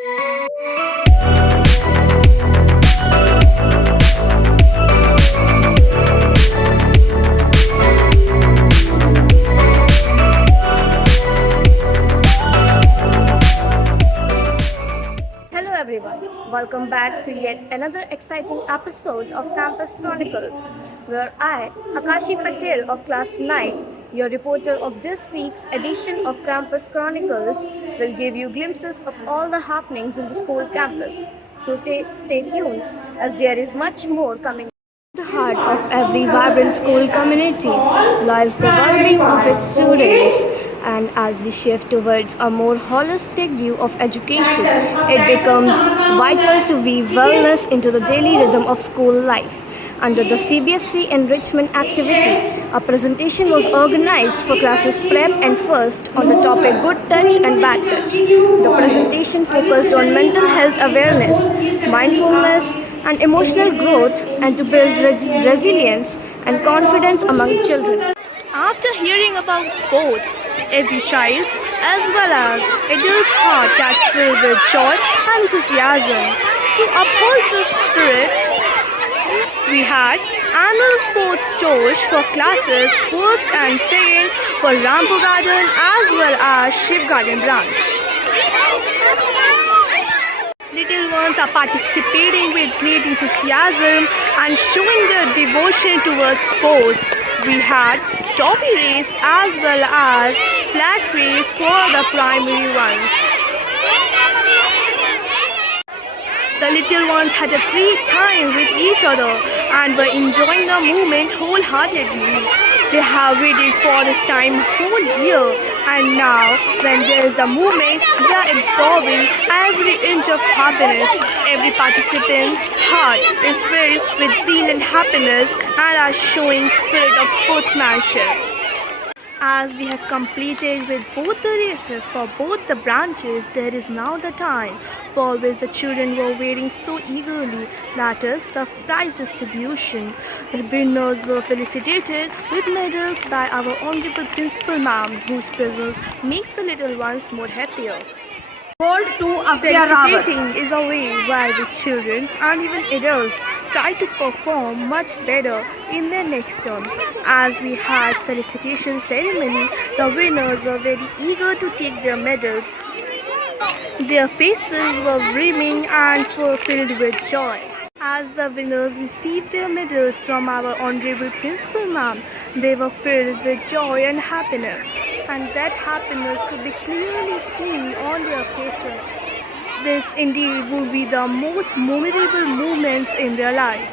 Hello everyone, welcome back to yet another exciting episode of Campus Chronicles, where I, Akashi Patel of Class 9, your reporter of this week's edition of Campus Chronicles, will give you glimpses of all the happenings in the school campus. So stay tuned, as there is much more coming. At the heart of every vibrant school community lies the well-being of its students, and as we shift towards a more holistic view of education, it becomes vital to weave wellness into the daily rhythm of school life. Under the CBSE Enrichment Activity, a presentation was organized for classes Prep and First on the topic Good Touch and Bad Touch. The presentation focused on mental health awareness, mindfulness, and emotional growth, and to build resilience and confidence among children. After hearing about sports, every child's as well as adult's heart gets filled with joy and enthusiasm. To uphold this spirit, we had annual sports tours for classes first and second for Rampo Garden as well as Shiv Garden branch. Little ones are participating with great enthusiasm and showing their devotion towards sports. We had trophy race as well as flag race for the primary ones. The little ones had a great time with each other and were enjoying the moment wholeheartedly. They have waited for this time whole year, and now when there is the moment, they are absorbing every inch of happiness. Every participant's heart is filled with zeal and happiness and are showing spirit of sportsmanship. As we have completed with both the races for both the branches, there is now the time for which the children were waiting so eagerly, that is, the prize distribution. The winners were felicitated with medals by our Honorable Principal Ma'am, whose presence makes the little ones more happier. Felicitating is a way where the children and even adults try to perform much better in their next term. As we had felicitation ceremony, the winners were very eager to take their medals. Their faces were brimming and filled with joy. As the winners received their medals from our Honorable Principal Ma'am, they were filled with joy and happiness, and that happiness could be clearly seen on their faces. This indeed would be the most memorable moments in their life.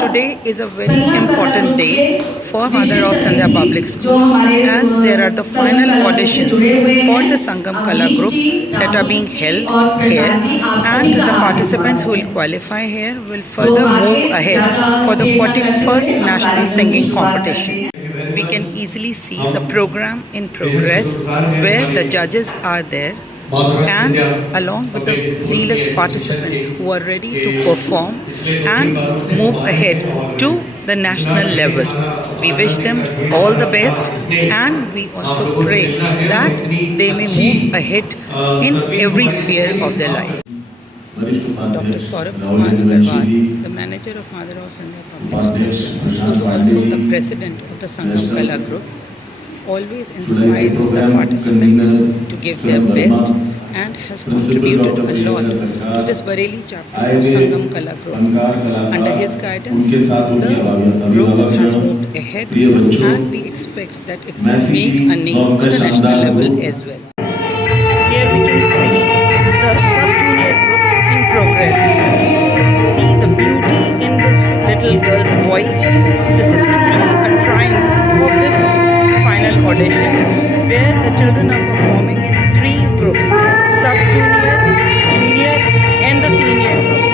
Today is a very important day for Mother of Sandhya Public School, as there are the final auditions for the Sangam Kala group that are being held here, and the participants who will qualify here will further move ahead for the 41st National Singing Competition. We can easily see the program in progress where the judges are there, and along with the zealous participants who are ready to perform and move ahead to the national level. We wish them all the best, and we also pray that they may move ahead in every sphere of their life. Dr. Saurabh Kumar Agarwal, the manager of Mother of Sandhya Public School, who is also the president of the Sangam Kala group, always inspires the participants to give their best and has contributed a lot to this Bareilly chapter of Sangam Kala group. Under his guidance, the group has moved ahead, and we expect that it will make a name on the national level as well. Here we can see the sub-junior group in progress. See the beauty in this little girl's voice. This is truly a triumph of this final audition, where the children are performing in 3 groups: sub-junior, junior and the senior group.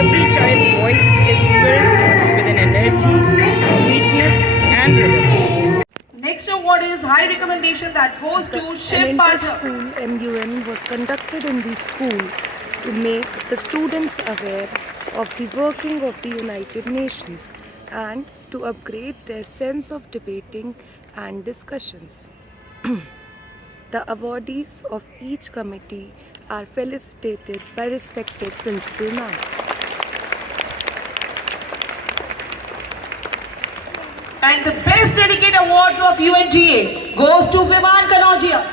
Every child's voice is filled with an energy, sweetness and rhythm. Next award is high recommendation that goes to Shiv Patel. School MUN was conducted in the school to make the students aware of the working of the United Nations and to upgrade their sense of debating and discussions. The awardees of each committee are felicitated by respected principal ma'am. And the Best Dedicate Awards of UNGA goes to Viman Kanojia.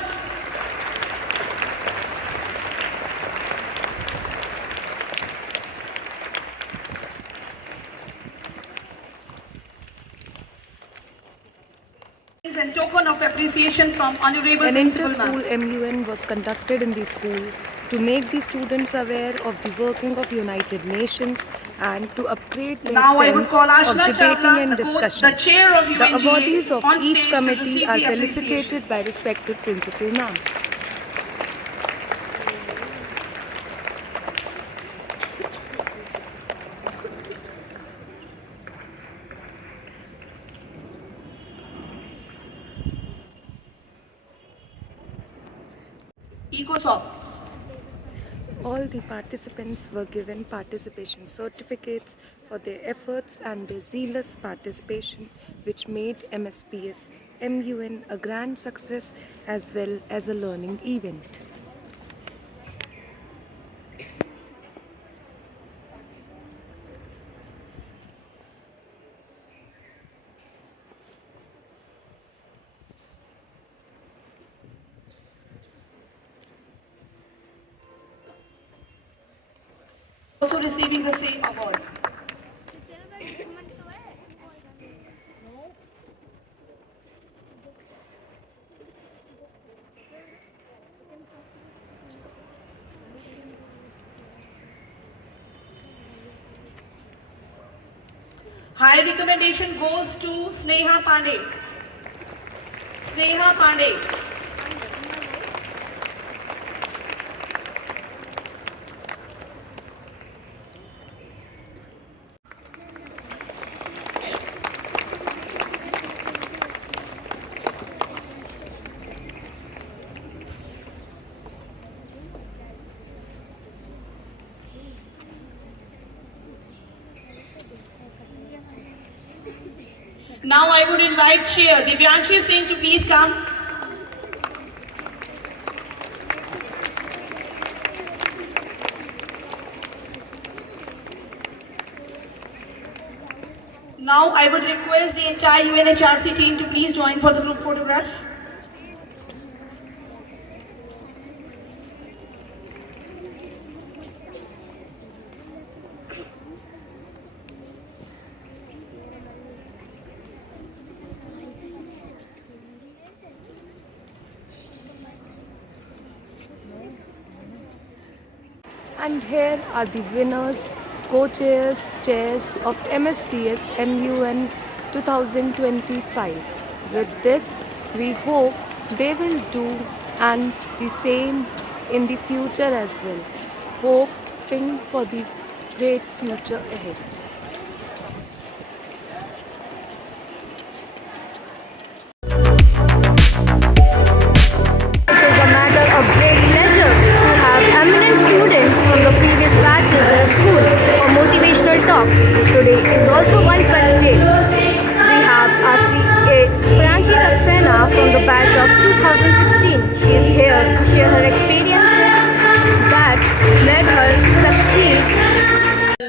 And token of appreciation from Honorable An Principal inter-school Ma'am. MUN was conducted in the school to make the students aware of the working of United Nations and to upgrade their Now I would sense call of Ashna debating Chawla, and the discussion. chair of The UNGA, awardees of on each stage to committee receive are the appreciation. felicitated by respected principal ma'am. EcoSoft. All the participants were given participation certificates for their efforts and their zealous participation, which made MSPS MUN a grand success as well as a learning event. Also receiving the same award. High recommendation goes to Sneha Pandey. Sneha Pandey. Now I would invite Chair Divyanshi Singh to please come. Now I would request the entire UNHRC team to please join for the group photograph. And here are the winners, co-chairs, chairs of MSPS MUN 2025. With this, we hope they will do and the same in the future as well. Hoping for the great future ahead. It is a matter of great pleasure to have eminent students from the previous batches in a school for motivational talks. Today is also one such day. We have RCA Priyanshi Saxena from the batch of 2016. She is here to share her experiences that led her succeed.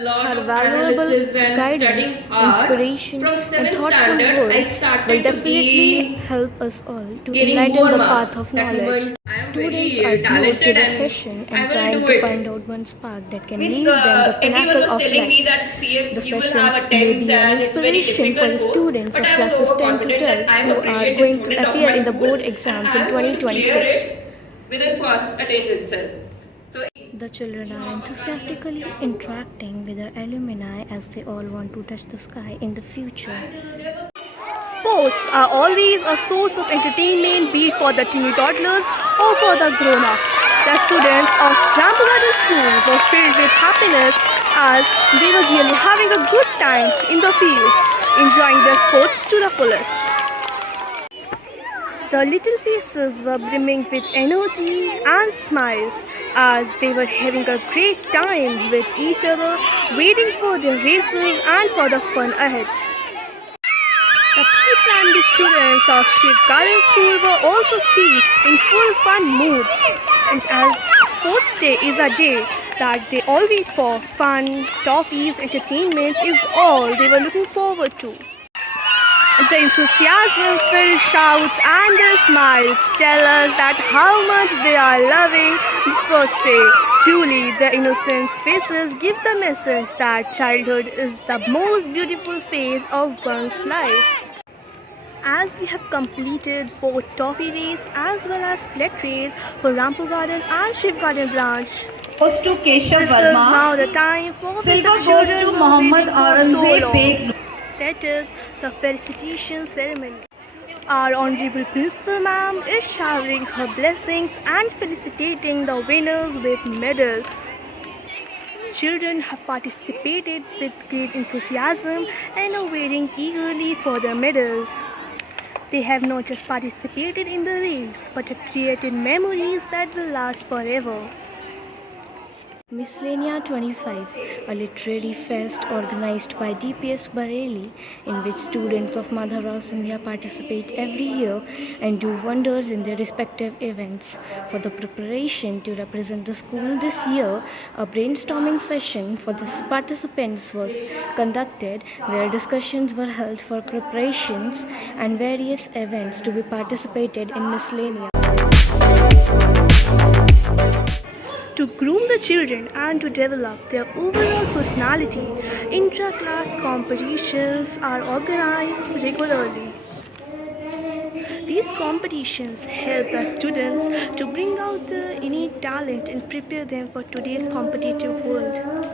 Her valuable guidance, inspiration, and thoughtful words will definitely help us all to enlighten the path of knowledge. Students are glued to the session and trying to find out one spark that can lead them the pinnacle of life. The session may be an inspiration for the students of classes 10 to 12 who are going to appear in the board exams in 2026. Within fast attendance cell. The children are enthusiastically interacting with their alumni as they all want to touch the sky in the future. Sports are always a source of entertainment, be it for the teeny toddlers or for the grown-ups. The students of Rambugarden School were filled with happiness as they were really having a good time in the fields, enjoying their sports to the fullest. The little faces were brimming with energy and smiles as they were having a great time with each other, waiting for their races and for the fun ahead. The and the students of Shiv Garden School were also seen in full fun mood, as Sports Day is a day that they all wait for. Fun, toffees, entertainment is all they were looking forward to. The enthusiasm-filled shouts and their smiles tell us that how much they are loving this birthday. Truly, their innocent faces give the message that childhood is the most beautiful phase of one's life. As we have completed both toffee race as well as flat race for Rampur Garden and Shiv Garden branch, goes to Keshav this is now Verma. the time for Silver the goes children to who Mohammad waited for so Aurangzeb long. Beg. That is the felicitation ceremony. Our Honorable Principal Ma'am is showering her blessings and felicitating the winners with medals. Children have participated with great enthusiasm and are waiting eagerly for their medals. They have not just participated in the race but have created memories that will last forever. Miscellanea 25, a literary fest organized by DPS Bareilly, in which students of Madhavrao Sindhya participate every year and do wonders in their respective events. For the preparation to represent the school this year, a brainstorming session for the participants was conducted where discussions were held for preparations and various events to be participated in Miscellanea. To groom the children and to develop their overall personality, intra-class competitions are organized regularly. These competitions help the students to bring out their innate talent and prepare them for today's competitive world.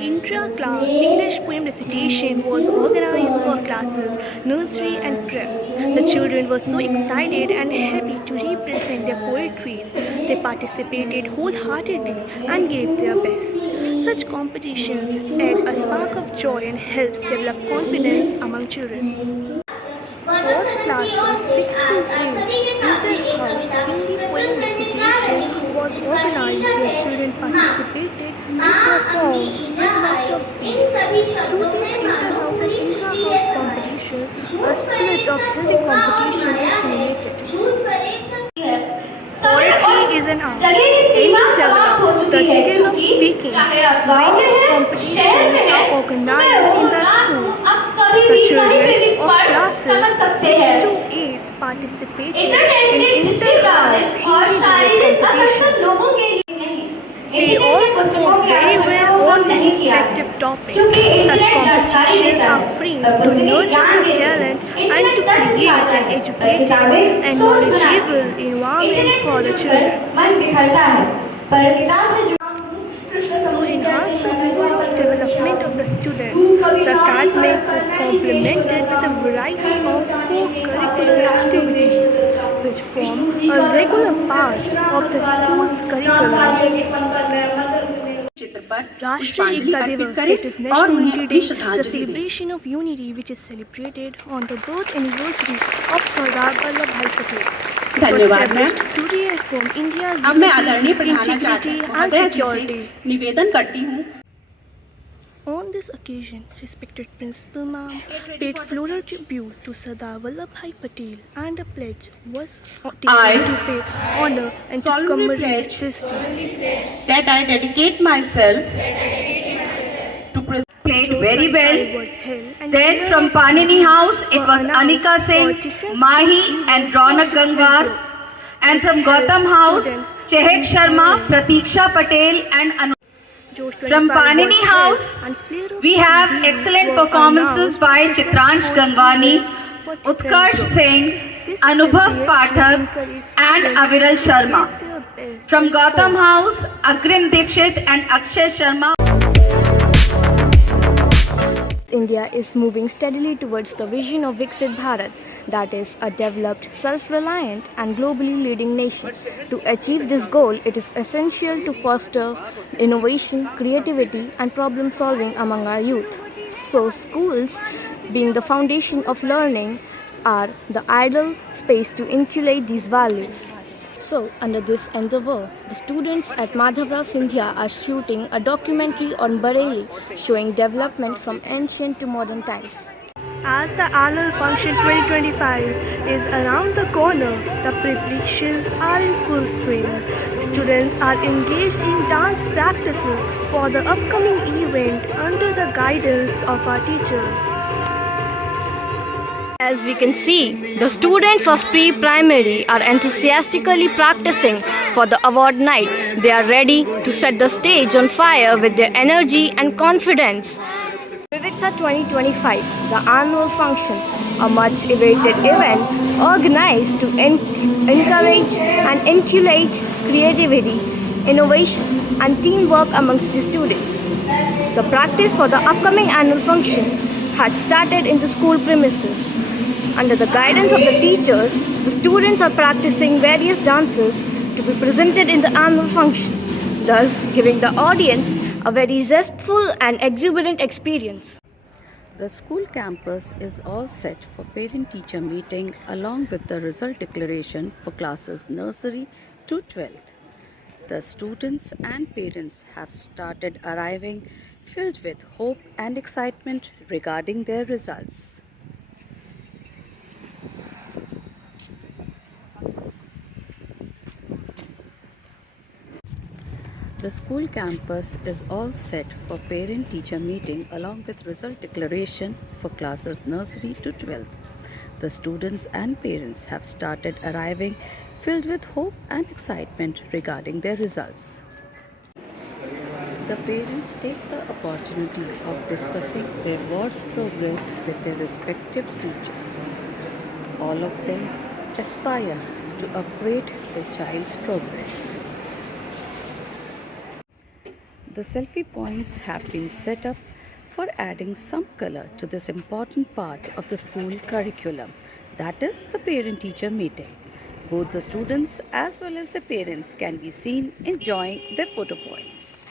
Intra-class English poem recitation was organized for classes nursery and prep. The children were so excited and happy to represent their poetries. They participated wholeheartedly and gave their best. Such competitions add a spark of joy and helps develop confidence among children. For the classes 6 to 8, inter-house Hindi poem recitation was organized where children participated and performed with lot of zeal. Through these inter-house and intra-house competitions, a spirit of healthy competition is generated. Poetry is an art. Aim to develop the skill of speaking. Various competitions are organized in the school. The children of classes 6 to 8 participated in inter-house Hindi competition. They all spoke very well on their respective topics. Such competitions are free to nurture the talent and to create an educative and knowledgeable environment for the children. To enhance the overall development of the students, the academics is complemented with a variety of co-curricular activities which form a regular part of the school's curriculum. Rashtriya Ekta Divas, that is National Unity Day, the celebration of unity which is celebrated on the birth anniversary of Sardar Vallabhbhai Patel. धन्यवाद ma'am. To reaffirm India's अब मैं unity, आदरणीय प्रधानाचार्य integrity and महोदय जी security. से निवेदन करती हूँ। On this occasion, respected Principal Ma'am paid floral tribute to Sardar Vallabhbhai Patel and a pledge was taken to pay honor and to solemnly commemorate pledge this day. That I dedicate myself to Played very well. Was held and Then here from the Panini series House, it were was announced Anika for Singh, different Mahi school and events Ronak for different Gangwar. groups. And This from helped Gautam House, students Chehek to Sharma, learn. Pratiksha Patel and Anu. Josh From 25 Panini was House, held and player of we the have series excellent were performances announced by for different Chitransh sports Gangwani, events for different Utkarsh groups. Singh, This Anubhav appreciation Pathak encouraged and students Aviral to Sharma. give their best From in Gautam sports. House, Agrim Dikshit and Akshay Sharma. India is moving steadily towards the vision of Viksit Bharat, that is, a developed, self-reliant and globally leading nation. To achieve this goal, it is essential to foster innovation, creativity and problem-solving among our youth. So, schools, being the foundation of learning, are the ideal space to inculcate these values. So, under this endeavor, the students at Madhavrao Sindhya are shooting a documentary on Bareilly showing development from ancient to modern times. As the annual function 2025 is around the corner, the preparations are in full swing. Students are engaged in dance practices for the upcoming event under the guidance of our teachers. As we can see, the students of pre-primary are enthusiastically practicing for the award night. They are ready to set the stage on fire with their energy and confidence. Vivitsa 2025, the annual function, a much awaited event organized to encourage and inculcate creativity, innovation, and teamwork amongst the students. The practice for the upcoming annual function had started in the school premises. Under the guidance of the teachers, the students are practicing various dances to be presented in the annual function, thus giving the audience a very zestful and exuberant experience. The school campus is all set for parent-teacher meeting along with the result declaration for classes nursery to 12th. The students and parents have started arriving filled with hope and excitement regarding their results. The school campus is all set for parent-teacher meeting along with result declaration for classes nursery to 12th. The students and parents have started arriving filled with hope and excitement regarding their results. The parents take the opportunity of discussing their ward's progress with their respective teachers. All of them aspire to upgrade their child's progress. The selfie points have been set up for adding some color to this important part of the school curriculum, that is the parent-teacher meeting. Both the students as well as the parents can be seen enjoying their photo points.